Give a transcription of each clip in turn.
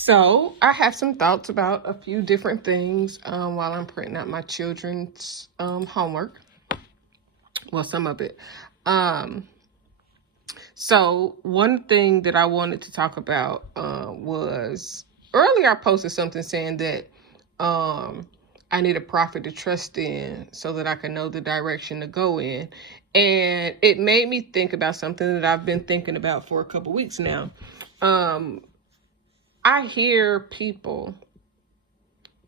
So I have some thoughts about a few different things while I'm printing out my children's homework. Well, some of it. Um, so one thing that I wanted to talk about was earlier I posted something saying that I need a prophet to trust in so that I can know the direction to go in. And it made me think about something that I've been thinking about for a couple weeks now. I hear people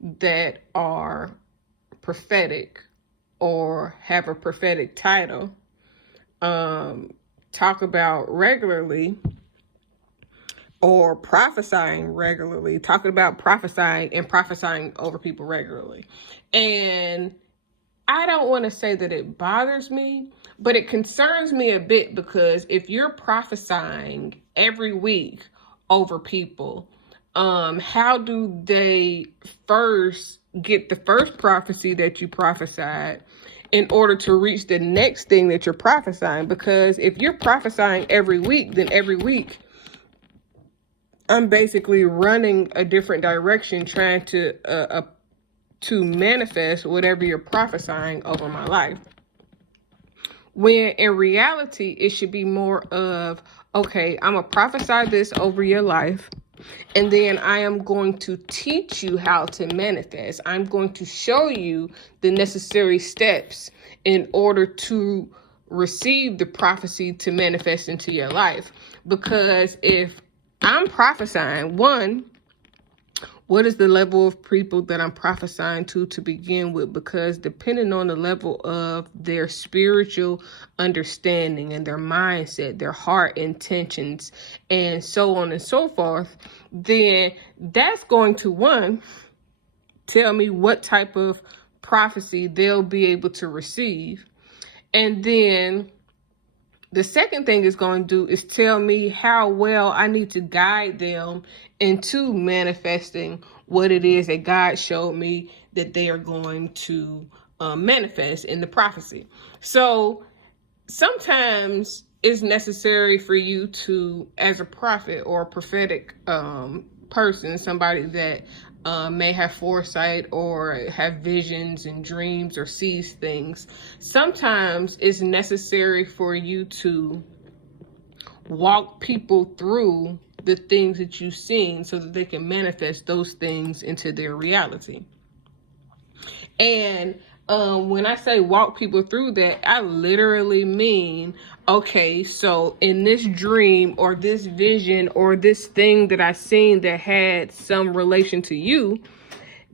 that are prophetic or have a prophetic title talk about regularly or prophesying regularly, talking about prophesying and prophesying over people regularly. And I don't want to say that it bothers me, but it concerns me a bit because if you're prophesying every week over people, how do they first get the first prophecy that you prophesied in order to reach the next thing that you're prophesying? Because if you're prophesying every week, then every week I'm basically running a different direction, trying to manifest whatever you're prophesying over my life. When in reality, it should be more of, okay, I'm going to prophesy this over your life. And then I am going to teach you how to manifest. I'm going to show you the necessary steps in order to receive the prophecy to manifest into your life. Because if I'm prophesying, one, what is the level of people that I'm prophesying to begin with? Because depending on the level of their spiritual understanding and their mindset, their heart intentions, and so on and so forth, then that's going to, one, tell me what type of prophecy they'll be able to receive. And then the second thing it's going to do is tell me how well I need to guide them into manifesting what it is that God showed me that they are going to manifest in the prophecy. So sometimes it's necessary for you to, as a prophet or a prophetic person, somebody that may have foresight or have visions and dreams or sees things, sometimes it's necessary for you to walk people through the things that you've seen so that they can manifest those things into their reality. And when I say walk people through that, I literally mean, okay, so in this dream or this vision or this thing that I seen that had some relation to you,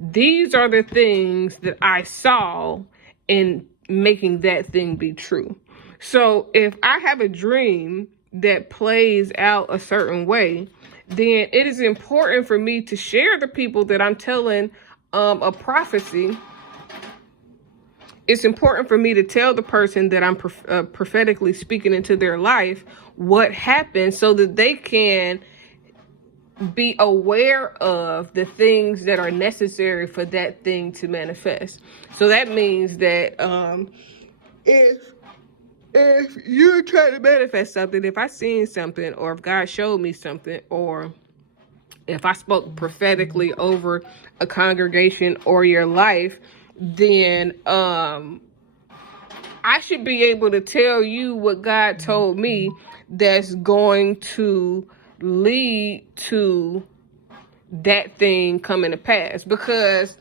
these are the things that I saw in making that thing be true. So if I have a dream that plays out a certain way, then it is important for me to share the people that I'm telling a prophecy. It's important for me to tell the person that I'm prophetically speaking into their life what happened so that they can be aware of the things that are necessary for that thing to manifest. So that means that if you're trying to manifest something, if I seen something, or if God showed me something, or if I spoke prophetically over a congregation or your life, then I should be able to tell you what God told me that's going to lead to that thing coming to pass. Because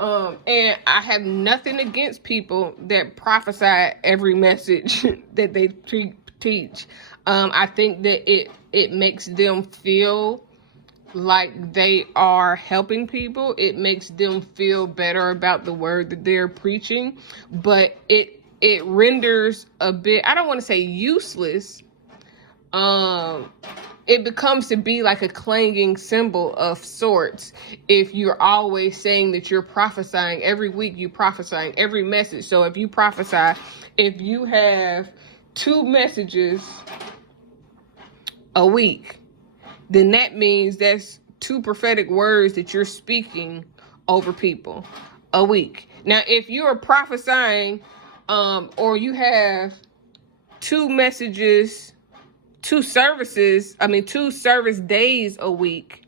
and I have nothing against people that prophesy every message that they teach. I think that it makes them feel like they are helping people. It makes them feel better about the word that they're preaching, but it renders a bit, I don't want to say useless. It becomes to be like a clanging cymbal of sorts if you're always saying that you're prophesying every week, you prophesying every message. So if you prophesy, if you have 2 messages a week, then that means that's 2 prophetic words that you're speaking over people a week. Now, if you're prophesying or you have 2 messages 2 service days a week,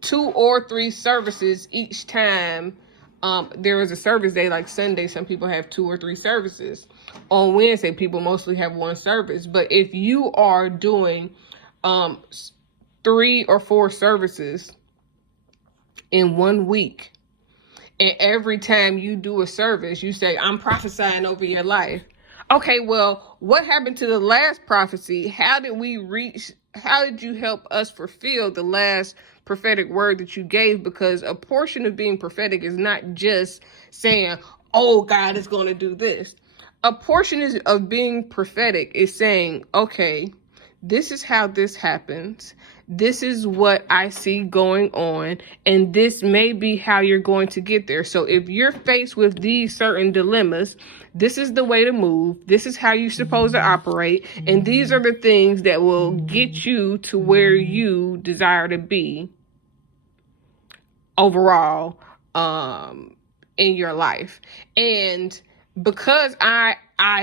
2 or 3 services each time. There is a service day, like Sunday, some people have 2 or 3 services. On Wednesday, people mostly have 1 service. But if you are doing 3 or 4 services in 1 week, and every time you do a service, you say, I'm prophesying over your life. Okay, well, what happened to the last prophecy? How did you help us fulfill the last prophetic word that you gave? Because a portion of being prophetic is not just saying, oh, God is going to do this. A portion of being prophetic is saying, okay, this is how this happens. This is what I see going on, and this may be how you're going to get there. So if you're faced with these certain dilemmas, this is the way to move. This is how you're supposed to operate. And these are the things that will get you to where you desire to be overall in your life. And because I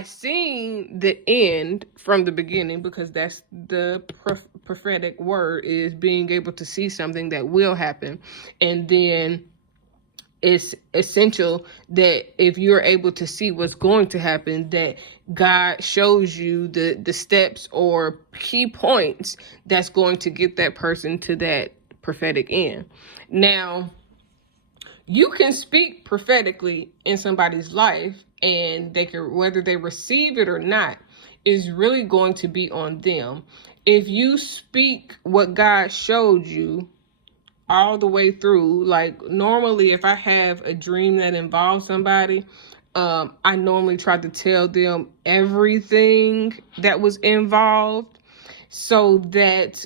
seen the end from the beginning, because that's the prophetic word, is being able to see something that will happen. And then it's essential that if you're able to see what's going to happen, that God shows you the steps or key points that's going to get that person to that prophetic end. Now, you can speak prophetically in somebody's life, and they can, whether they receive it or not, is really going to be on them. If you speak what God showed you all the way through, like normally if I have a dream that involves somebody, I normally try to tell them everything that was involved, so that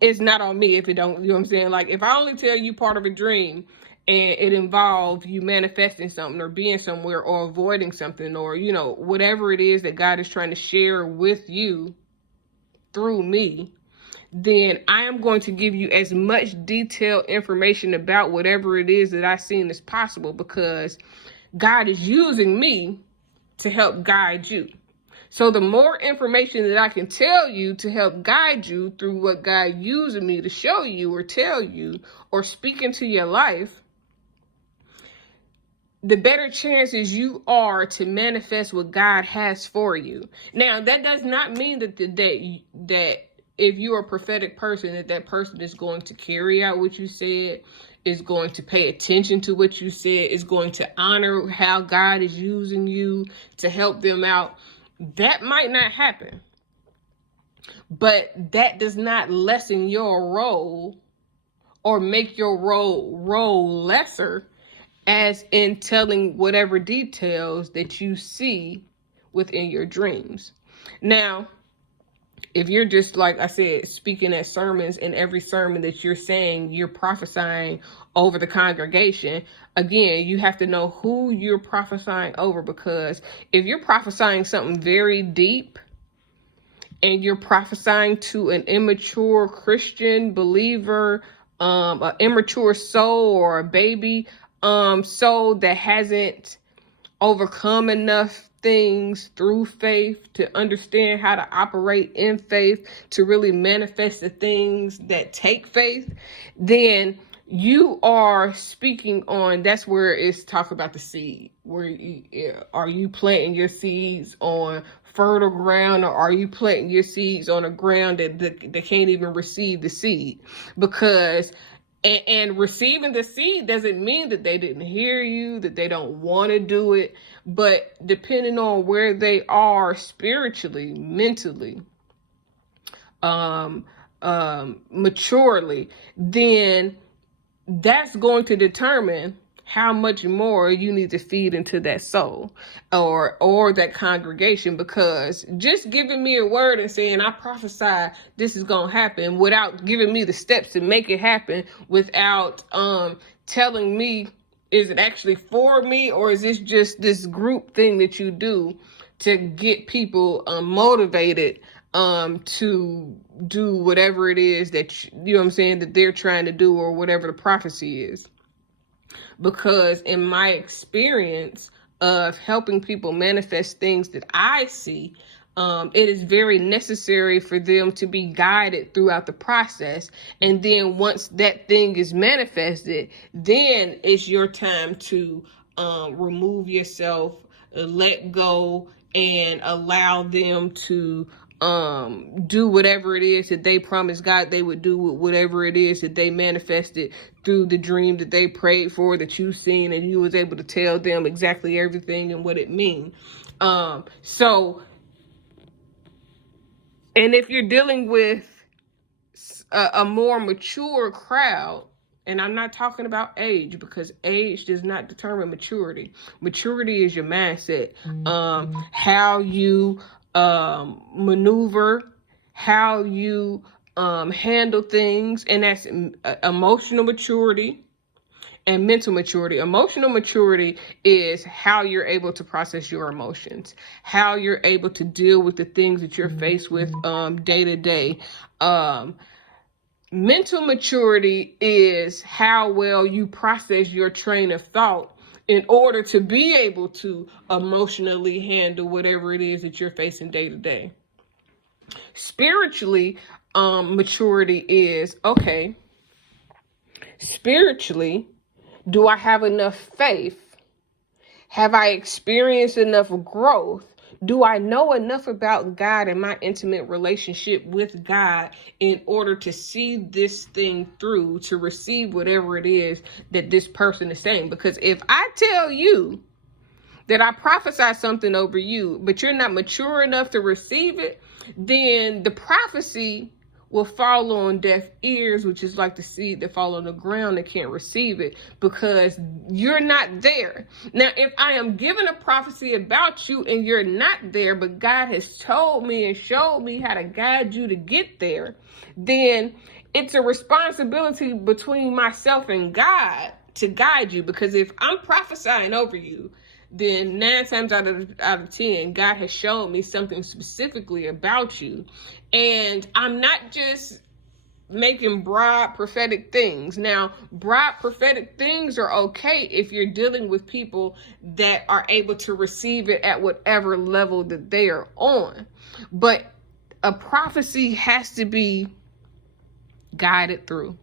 it's not on me if it don't, you know what I'm saying? Like if I only tell you part of a dream and it involves you manifesting something or being somewhere or avoiding something, or, you know, whatever it is that God is trying to share with you through me, then I am going to give you as much detailed information about whatever it is that I've seen as possible, because God is using me to help guide you. So the more information that I can tell you to help guide you through what God using me to show you or tell you or speak into your life, the better chances you are to manifest what God has for you. Now, that does not mean that if you're a prophetic person, that person is going to carry out what you said, is going to pay attention to what you said, is going to honor how God is using you to help them out. That might not happen, but that does not lessen your role or make your role lesser, as in telling whatever details that you see within your dreams. Now, if you're just, like I said, speaking at sermons, and every sermon that you're saying, you're prophesying over the congregation, again, you have to know who you're prophesying over, because if you're prophesying something very deep and you're prophesying to an immature Christian believer, an immature soul or a baby soul that hasn't overcome enough things through faith to understand how to operate in faith, to really manifest the things that take faith, then you are speaking on, that's where it's talk about the seed. Are you planting your seeds on fertile ground, or are you planting your seeds on a ground that can't even receive the seed? Because and receiving the seed doesn't mean that they didn't hear you, that they don't want to do it, but depending on where they are spiritually, mentally, maturely, then that's going to determine how much more you need to feed into that soul or that congregation. Because just giving me a word and saying, I prophesy this is going to happen, without giving me the steps to make it happen, without telling me, is it actually for me, or is this just this group thing that you do to get people motivated to do whatever it is that, you know what I'm saying, that they're trying to do, or whatever the prophecy is. Because in my experience, of helping people manifest things that I see, it is very necessary for them to be guided throughout the process. And then once that thing is manifested, then it's your time to remove yourself, let go, and allow them to do whatever it is that they promised God they would do, with whatever it is that they manifested through the dream that they prayed for, that you seen, and you was able to tell them exactly everything and what it means. So, and if you're dealing with a more mature crowd, and I'm not talking about age, because age does not determine maturity. Maturity is your mindset, how you maneuver, how you handle things, and that's emotional maturity and mental maturity. Emotional maturity is how you're able to process your emotions, how you're able to deal with the things that you're faced with day to day. Mental maturity is how well you process your train of thought in order to be able to emotionally handle whatever it is that you're facing day to day. Spiritually, maturity is, okay, spiritually, do I have enough faith? Have I experienced enough growth? Do I know enough about God and my intimate relationship with God in order to see this thing through, to receive whatever it is that this person is saying? Because if I tell you that I prophesy something over you, but you're not mature enough to receive it, then the prophecy will fall on deaf ears, which is like the seed that fall on the ground that can't receive it, because you're not there. Now, if I am given a prophecy about you and you're not there, but God has told me and showed me how to guide you to get there, then it's a responsibility between myself and God to guide you. Because if I'm prophesying over you, then 9 times out of 10, God has shown me something specifically about you. And I'm not just making broad prophetic things. Now, broad prophetic things are okay if you're dealing with people that are able to receive it at whatever level that they are on. But a prophecy has to be guided through.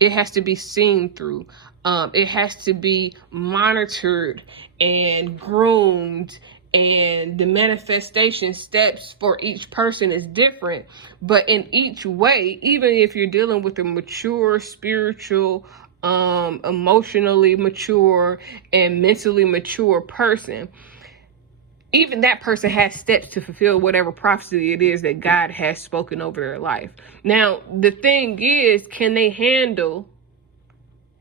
It has to be seen through. It has to be monitored and groomed, and the manifestation steps for each person is different. But in each way, even if you're dealing with a mature, spiritual, emotionally mature, and mentally mature person, even that person has steps to fulfill whatever prophecy it is that God has spoken over their life. Now, the thing is, can they handle?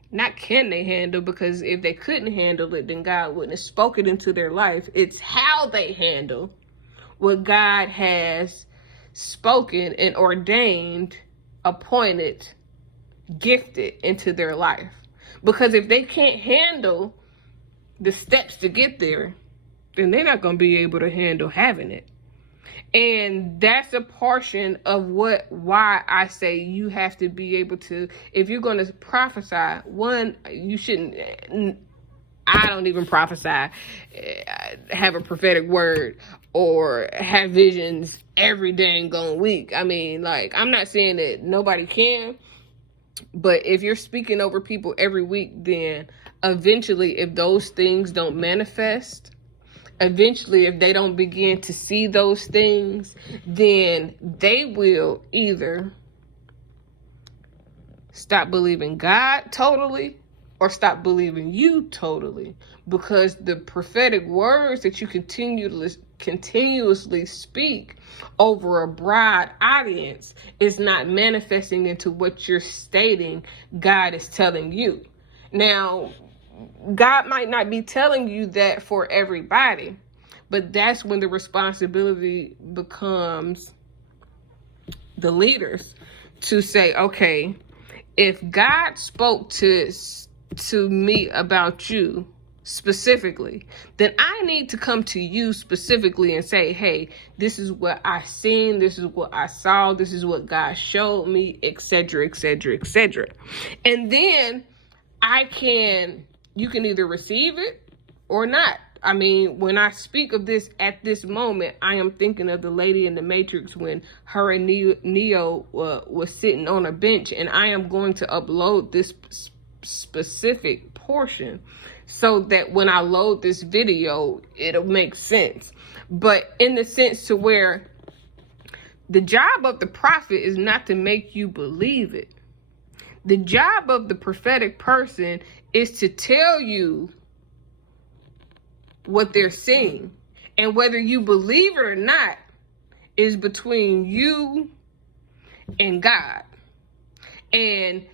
Not can they handle, because if they couldn't handle it, then God wouldn't have spoken into their life. It's how they handle what God has spoken and ordained, appointed, gifted into their life. Because if they can't handle the steps to get there, then they're not going to be able to handle having it. And that's a portion of why I say you have to be able to, if you're going to prophesy, one, you shouldn't, I don't even prophesy, have a prophetic word or have visions every dang on week. I mean, like, I'm not saying that nobody can, but if you're speaking over people every week, then eventually, if those things don't manifest, eventually, if they don't begin to see those things, then they will either stop believing God totally or stop believing you totally. Because the prophetic words that you continuously speak over a broad audience is not manifesting into what you're stating God is telling you. Now, God might not be telling you that for everybody, but that's when the responsibility becomes the leaders to say, okay, if God spoke to me about you specifically, then I need to come to you specifically and say, hey, this is what I seen, this is what I saw, this is what God showed me, etc., etc., etc. And then you can either receive it or not. I mean, when I speak of this at this moment, I am thinking of the lady in the Matrix when her and Neo was sitting on a bench, and I am going to upload this specific portion so that when I load this video, it'll make sense. But in the sense to where the job of the prophet is not to make you believe it. The job of the prophetic person is to tell you what they're seeing. And whether you believe it or not is between you and God. And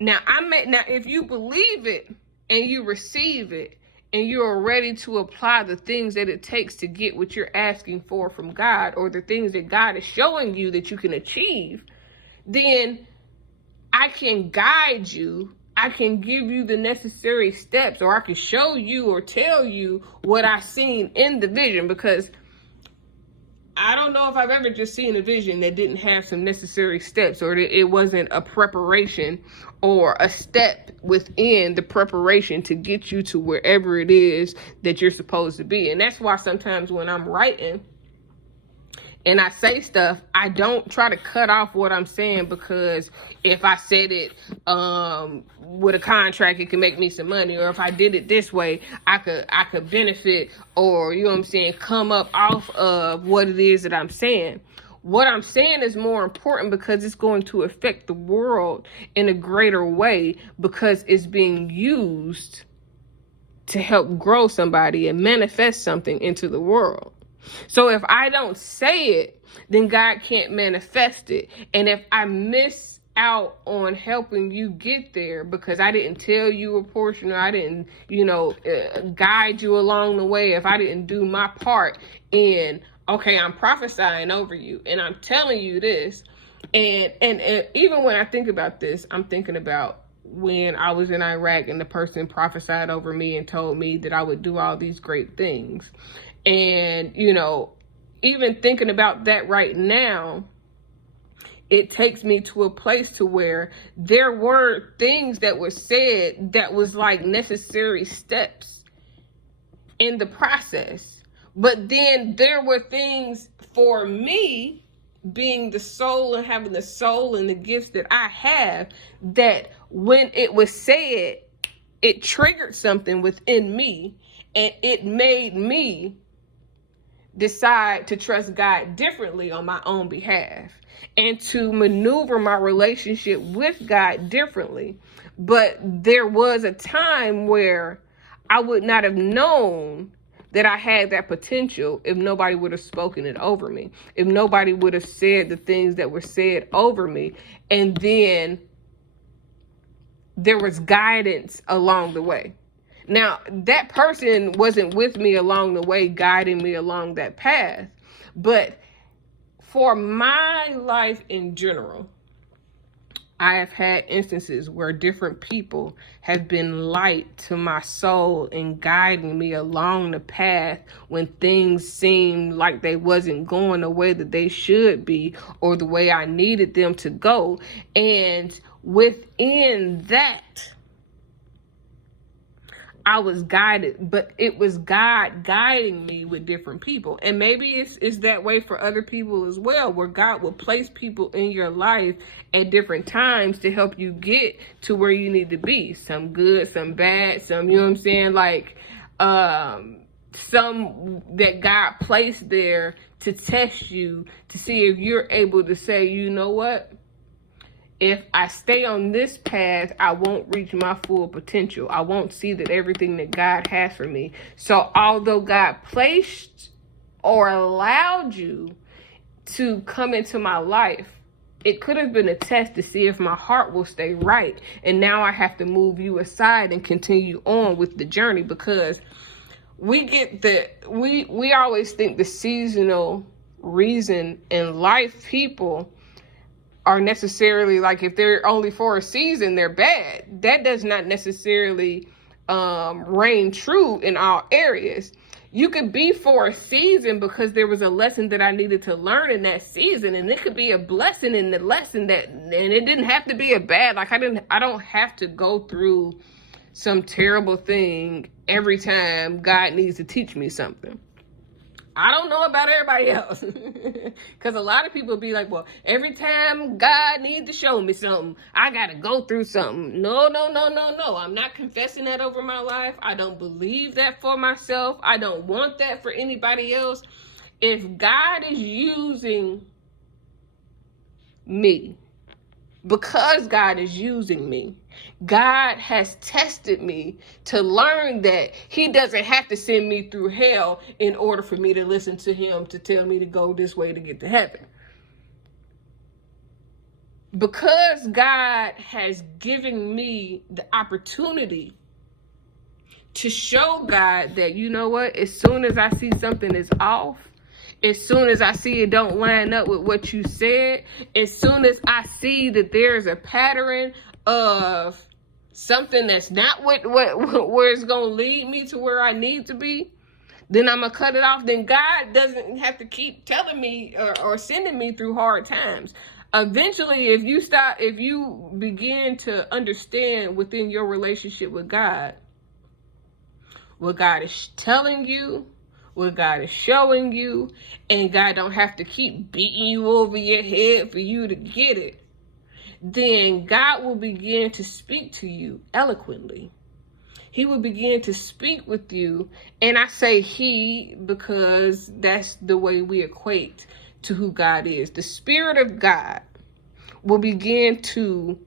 now if you believe it and you receive it and you're ready to apply the things that it takes to get what you're asking for from God, or the things that God is showing you that you can achieve, then I can guide you. I can give you the necessary steps, or I can show you or tell you what I've seen in the vision, because I don't know if I've ever just seen a vision that didn't have some necessary steps, or that it wasn't a preparation or a step within the preparation to get you to wherever it is that you're supposed to be. And that's why sometimes when I'm writing and I say stuff, I don't try to cut off what I'm saying, because if I said it with a contract, it can make me some money, or if I did it this way, I could benefit, or, you know what I'm saying, come up off of what it is that I'm saying. What I'm saying is more important because it's going to affect the world in a greater way, because it's being used to help grow somebody and manifest something into the world. So if I don't say it, then God can't manifest it. And if I miss out on helping you get there because I didn't tell you a portion, or I didn't, guide you along the way, if I didn't do my part in, okay, I'm prophesying over you and I'm telling you this. And even when I think about this, I'm thinking about when I was in Iraq and the person prophesied over me and told me that I would do all these great things. And, even thinking about that right now, it takes me to a place to where there were things that were said that was like necessary steps in the process. But then there were things for me, being the soul and having the soul and the gifts that I have, that when it was said, it triggered something within me, and it made me decide to trust God differently on my own behalf, and to maneuver my relationship with God differently. But there was a time where I would not have known that I had that potential if nobody would have spoken it over me, if nobody would have said the things that were said over me. And then there was guidance along the way. Now, that person wasn't with me along the way, guiding me along that path. But for my life in general, I have had instances where different people have been light to my soul and guiding me along the path when things seemed like they wasn't going the way that they should be, or the way I needed them to go. And within that, I was guided, but it was God guiding me with different people. And maybe it's that way for other people as well, where God will place people in your life at different times to help you get to where you need to be. Some good, some bad, some, you know what I'm saying? Like, some that God placed there to test you, to see if you're able to say, you know what? If I stay on this path, I won't reach my full potential. I won't see that everything that God has for me. So although God placed or allowed you to come into my life, it could have been a test to see if my heart will stay right. And now I have to move you aside and continue on with the journey, because we always think the seasonal reason in life people are necessarily, like, if they're only for a season, they're bad. That does not necessarily reign true in all areas. You could be for a season because there was a lesson that I needed to learn in that season, and it could be a blessing in the lesson, and it didn't have to be a bad, like I don't have to go through some terrible thing every time God needs to teach me something. I don't know about everybody else. Because a lot of people be like, well, every time God needs to show me something, I got to go through something. No. I'm not confessing that over my life. I don't believe that for myself. I don't want that for anybody else. If God is using me, because God is using me, God has tested me to learn that he doesn't have to send me through hell in order for me to listen to him to tell me to go this way to get to heaven. Because God has given me the opportunity to show God that, you know what, as soon as I see something is off, as soon as I see it don't line up with what you said, as soon as I see that there's a pattern of something that's not where it's going to lead me to where I need to be, then I'm going to cut it off. Then God doesn't have to keep telling me or sending me through hard times. Eventually, if you begin to understand within your relationship with God, what God is telling you, what God is showing you, and God don't have to keep beating you over your head for you to get it, then God will begin to speak to you eloquently. He will begin to speak with you. And I say he because that's the way we equate to who God is. The Spirit of God will begin to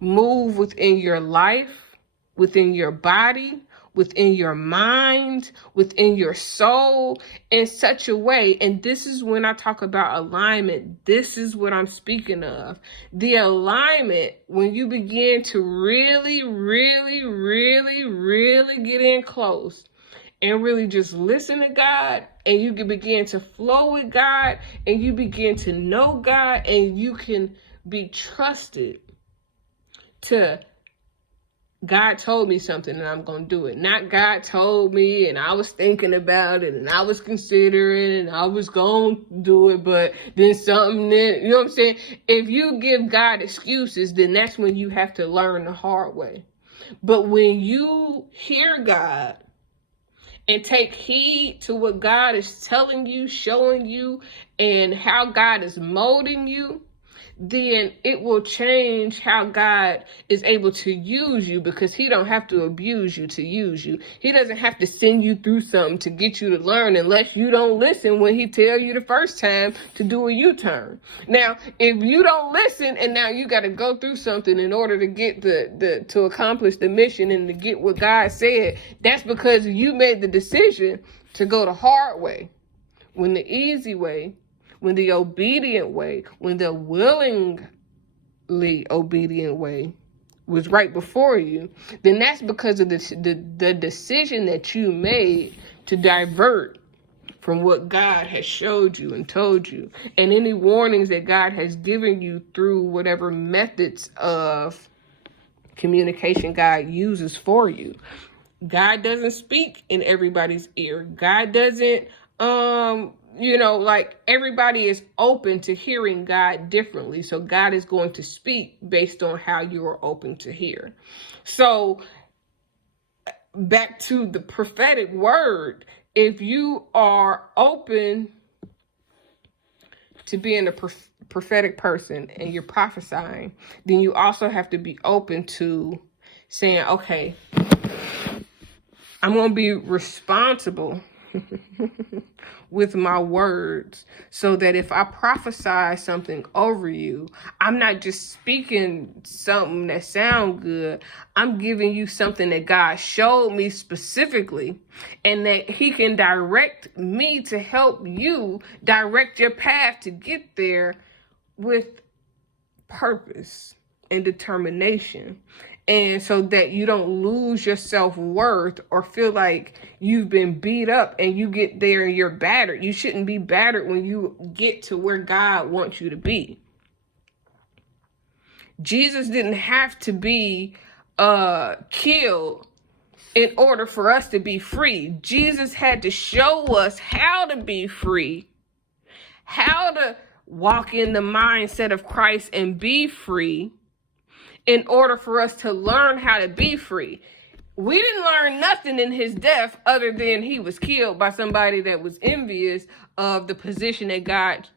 move within your life, within your body, within your mind, within your soul in such a way. And this is when I talk about alignment. This is what I'm speaking of. The alignment, when you begin to really get in close and really just listen to God, and you can begin to flow with God, and you begin to know God, and you can be trusted to God told me something and I'm going to do it. Not God told me and I was thinking about it and I was considering and I was going to do it, but then something, you know what I'm saying? If you give God excuses, then that's when you have to learn the hard way. But when you hear God and take heed to what God is telling you, showing you, and how God is molding you, then it will change how God is able to use you, because he don't have to abuse you to use you. He doesn't have to send you through something to get you to learn unless you don't listen when he tell you the first time to do a U-turn. Now, if you don't listen and now you got to go through something in order to get to accomplish the mission and to get what God said, that's because you made the decision to go the hard way, when the easy way, when the obedient way, when the willingly obedient way was right before you, then that's because of the decision that you made to divert from what God has showed you and told you, and any warnings that God has given you through whatever methods of communication God uses for you. God doesn't speak in everybody's ear. God doesn't, like everybody is open to hearing God differently. So God is going to speak based on how you are open to hear. So back to the prophetic word, if you are open to being a prophetic person and you're prophesying, then you also have to be open to saying, okay, I'm going to be responsible with my words, so that if I prophesy something over you, I'm not just speaking something that sounds good. I'm giving you something that God showed me specifically, and that he can direct me to help you direct your path to get there with purpose and determination. And so that you don't lose your self-worth or feel like you've been beat up and you get there and you're battered. You shouldn't be battered when you get to where God wants you to be. Jesus didn't have to be killed in order for us to be free. Jesus had to show us how to be free, how to walk in the mindset of Christ and be free, in order for us to learn how to be free. We didn't learn nothing in his death other than he was killed by somebody that was envious of the position that God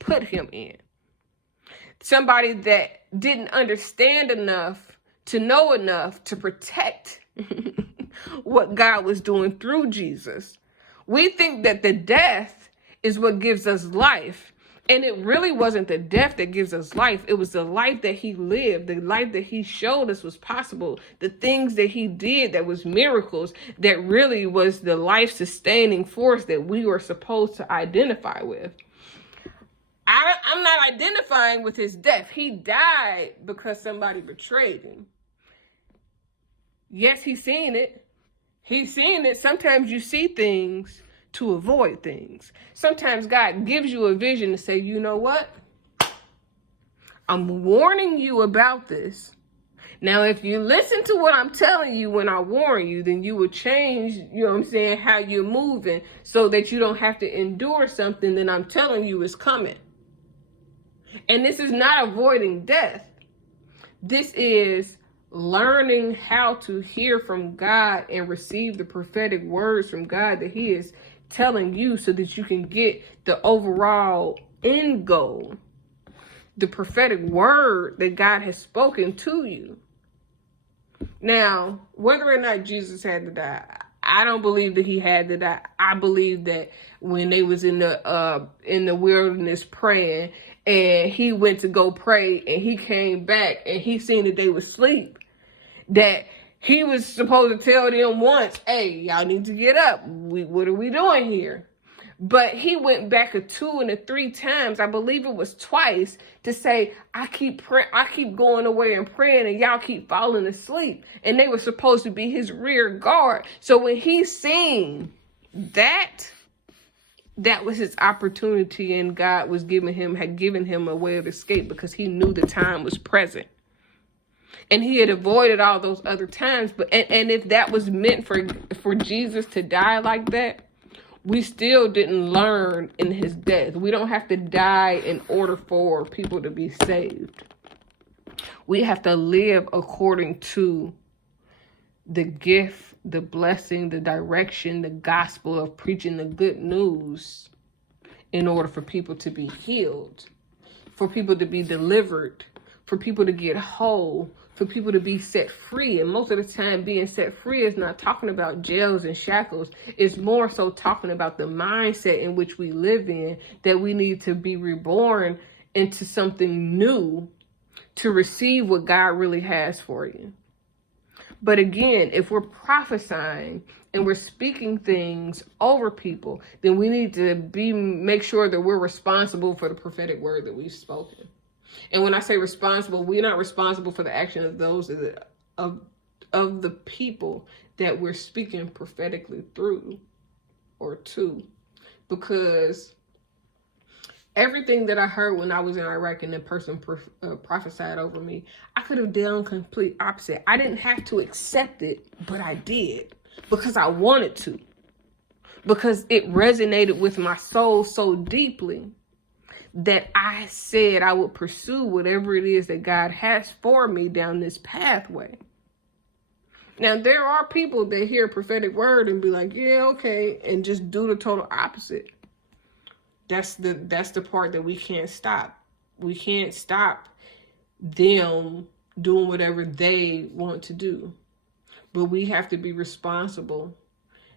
put him in. Somebody that didn't understand enough to know enough to protect what God was doing through Jesus. We think that the death is what gives us life. And it really wasn't the death that gives us life. It was the life that he lived, the life that he showed us was possible, the things that he did that was miracles, that really was the life-sustaining force that we were supposed to identify with. I'm not identifying with his death. He died because somebody betrayed him. Yes, he's seen it. He's seen it. Sometimes you see things to avoid things. Sometimes God gives you a vision to say, you know what? I'm warning you about this. Now, if you listen to what I'm telling you when I warn you, then you will change, you know what I'm saying, how you're moving so that you don't have to endure something that I'm telling you is coming. And this is not avoiding death. This is learning how to hear from God and receive the prophetic words from God that he is telling you so that you can get the overall end goal, the prophetic word that God has spoken to you. Now, whether or not Jesus had to die, I don't believe that he had to die. I believe that when they was in the wilderness praying, and he went to go pray, and he came back and he seen that they was asleep, that he was supposed to tell them once, hey, y'all need to get up. What are we doing here? But he went back 2 and 3 times. I believe it was twice to say, I keep going away and praying and y'all keep falling asleep. And they were supposed to be his rear guard. So when he seen that was his opportunity, and God was had given him a way of escape because he knew the time was present. And he had avoided all those other times. And if that was meant for Jesus to die like that, we still didn't learn in his death. We don't have to die in order for people to be saved. We have to live according to the gift, the blessing, the direction, the gospel of preaching the good news in order for people to be healed, for people to be delivered, for people to get whole, for people to be set free. And most of the time, being set free is not talking about jails and shackles. It's more so talking about the mindset in which we live in, that we need to be reborn into something new to receive what God really has for you. But again, if we're prophesying and we're speaking things over people, then we need to make sure that we're responsible for the prophetic word that we've spoken. And when I say responsible, we're not responsible for the action of those of the people that we're speaking prophetically through or to. Because everything that I heard when I was in Iraq and the person prophesied over me, I could have done complete opposite. I didn't have to accept it, but I did because I wanted to. Because it resonated with my soul so deeply that I said I would pursue whatever it is that God has for me down this pathway. Now, there are people that hear a prophetic word and be like, yeah, okay, and just do the total opposite. That's the part that we can't stop. We can't stop them doing whatever they want to do. But we have to be responsible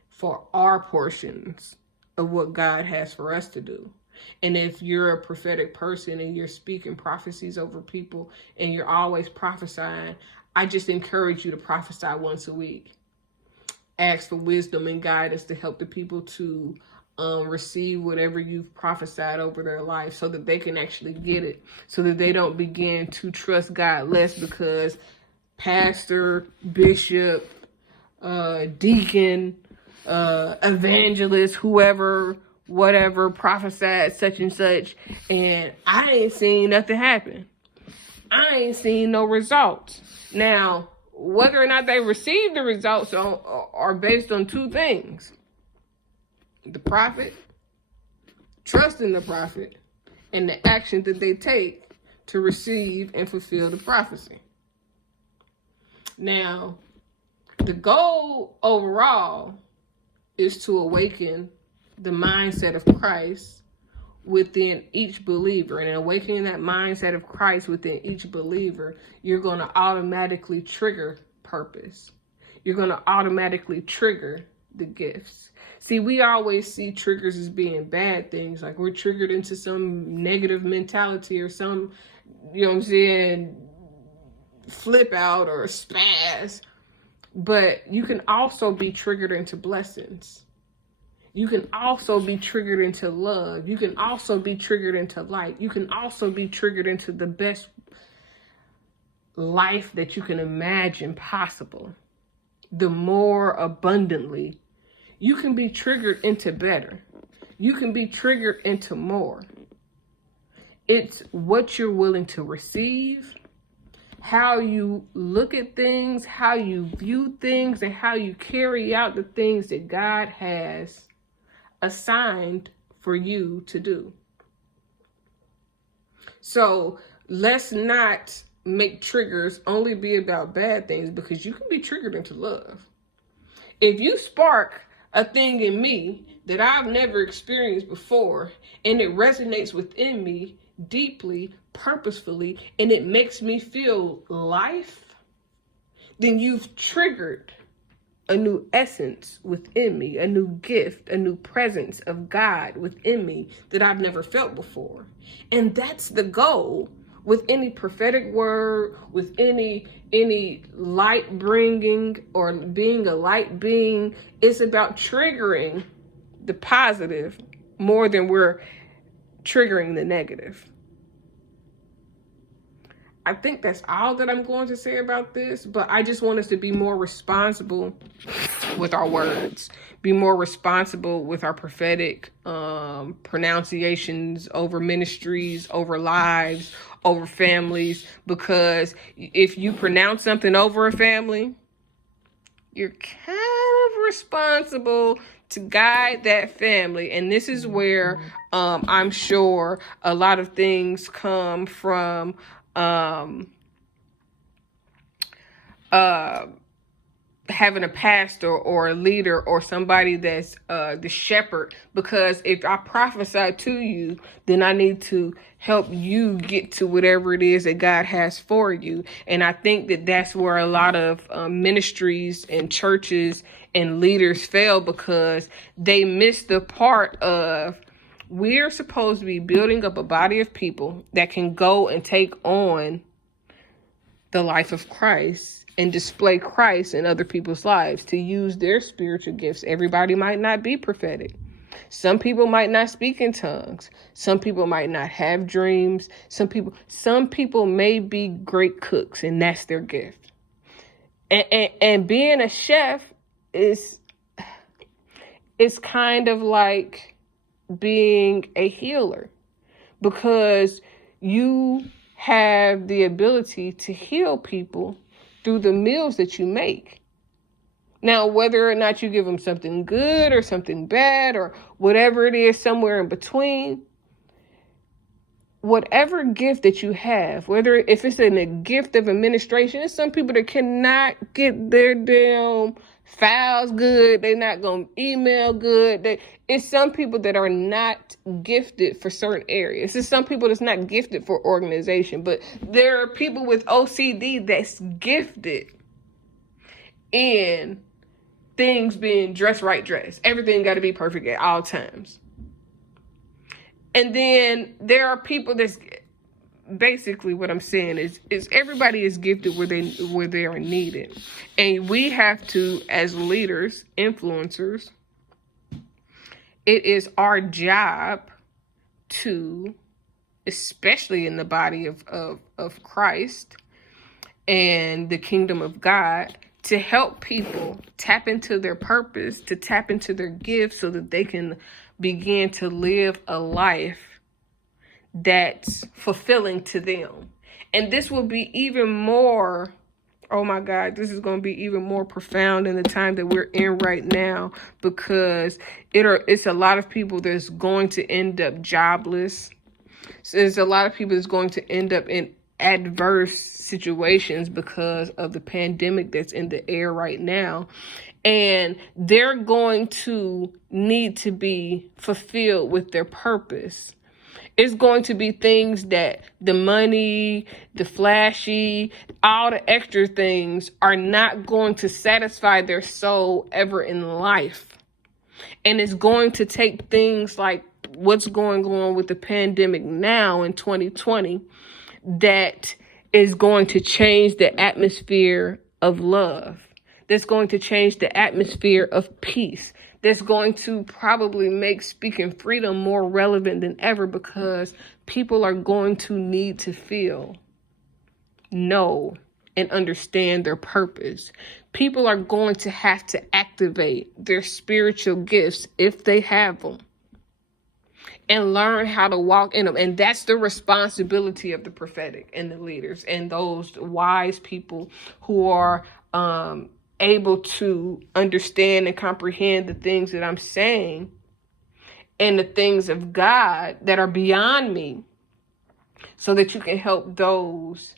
for our portions of what God has for us to do. And if you're a prophetic person and you're speaking prophecies over people and you're always prophesying, I just encourage you to prophesy once a week. Ask for wisdom and guidance to help the people to receive whatever you've prophesied over their life so that they can actually get it, so that they don't begin to trust God less because pastor, bishop, deacon, evangelist, whoever, whatever, prophesied such and such, and I ain't seen nothing happen. I ain't seen no results. Now, whether or not they receive the results are based on 2 things. The prophet, trusting the prophet, and the action that they take to receive and fulfill the prophecy. Now, The goal overall is to awaken the mindset of Christ within each believer. And in awakening that mindset of Christ within each believer, you're going to automatically trigger purpose. You're going to automatically trigger the gifts. See, we always see triggers as being bad things. Like we're triggered into some negative mentality or some, you know what I'm saying, flip out or spaz. But you can also be triggered into blessings. You can also be triggered into love. You can also be triggered into light. You can also be triggered into the best life that you can imagine possible. The more abundantly. You can be triggered into better. You can be triggered into more. It's what you're willing to receive, how you look at things, how you view things, and how you carry out the things that God has assigned for you to do. So let's not make triggers only be about bad things, because you can be triggered into love. If you spark a thing in me that I've never experienced before, and it resonates within me deeply, purposefully, and it makes me feel life, then you've triggered a new essence within me, a new gift, a new presence of God within me that I've never felt before. And that's the goal with any prophetic word, with any light bringing or being a light being. It's about triggering the positive more than we're triggering the negative. I think that's all that I'm going to say about this, but I just want us to be more responsible with our words, be more responsible with our prophetic pronunciations over ministries, over lives, over families, because if you pronounce something over a family, you're kind of responsible to guide that family. And this is where I'm sure a lot of things come from having a pastor or a leader or somebody that's the shepherd. Because if I prophesy to you, then I need to help you get to whatever it is that God has for you. And I think that that's where a lot of ministries and churches and leaders fail, because they miss the part of, we're supposed to be building up a body of people that can go and take on the life of Christ and display Christ in other people's lives, to use their spiritual gifts. Everybody might not be prophetic. Some people might not speak in tongues. Some people might not have dreams. Some people may be great cooks, and that's their gift. And being a chef is kind of like being a healer, because you have the ability to heal people through the meals that you make. Now, whether or not you give them something good or something bad or whatever it is, somewhere in between, whatever gift that you have, whether if it's in a gift of administration, there's some people that cannot get their damn files good. They're not going to email good. It's some people that are not gifted for certain areas. There's some people that's not gifted for organization, but there are people with OCD that's gifted in things being dressed. Everything got to be perfect at all times. And then there are people that's basically, what I'm saying is everybody is gifted where they are needed. And we have to, as leaders, influencers, it is our job to, especially in the body of Christ and the kingdom of God, to help people tap into their purpose, to tap into their gifts, so that they can begin to live a life that's fulfilling to them. And this will be even more, oh my God, this is going to be even more profound in the time that we're in right now, because it's a lot of people that's going to end up jobless. So there's a lot of people that's going to end up adverse situations because of the pandemic that's in the air right now. And they're going to need to be fulfilled with their purpose. It's going to be things that the money, the flashy, all the extra things are not going to satisfy their soul ever in life. And it's going to take things like what's going on with the pandemic now in 2020 that is going to change the atmosphere of love. That's going to change the atmosphere of peace. That's going to probably make speaking freedom more relevant than ever, because people are going to need to feel, know, and understand their purpose. People are going to have to activate their spiritual gifts if they have them, and learn how to walk in them. And that's the responsibility of the prophetic and the leaders and those wise people who are able to understand and comprehend the things that I'm saying and the things of God that are beyond me, so that you can help those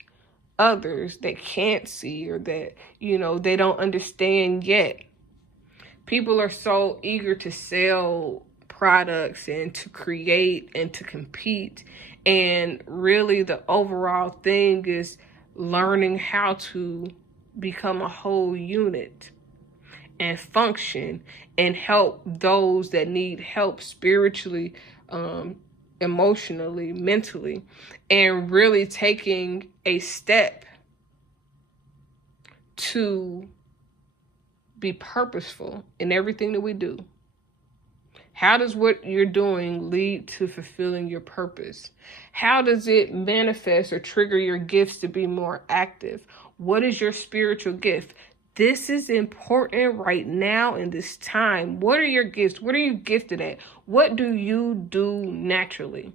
others that can't see or that, they don't understand yet. People are so eager to sell products and to create and to compete. And really the overall thing is learning how to become a whole unit and function and help those that need help spiritually, emotionally, mentally, and really taking a step to be purposeful in everything that we do. How does what you're doing lead to fulfilling your purpose? How does it manifest or trigger your gifts to be more active? What is your spiritual gift? This is important right now in this time. What are your gifts? What are you gifted at? What do you do naturally?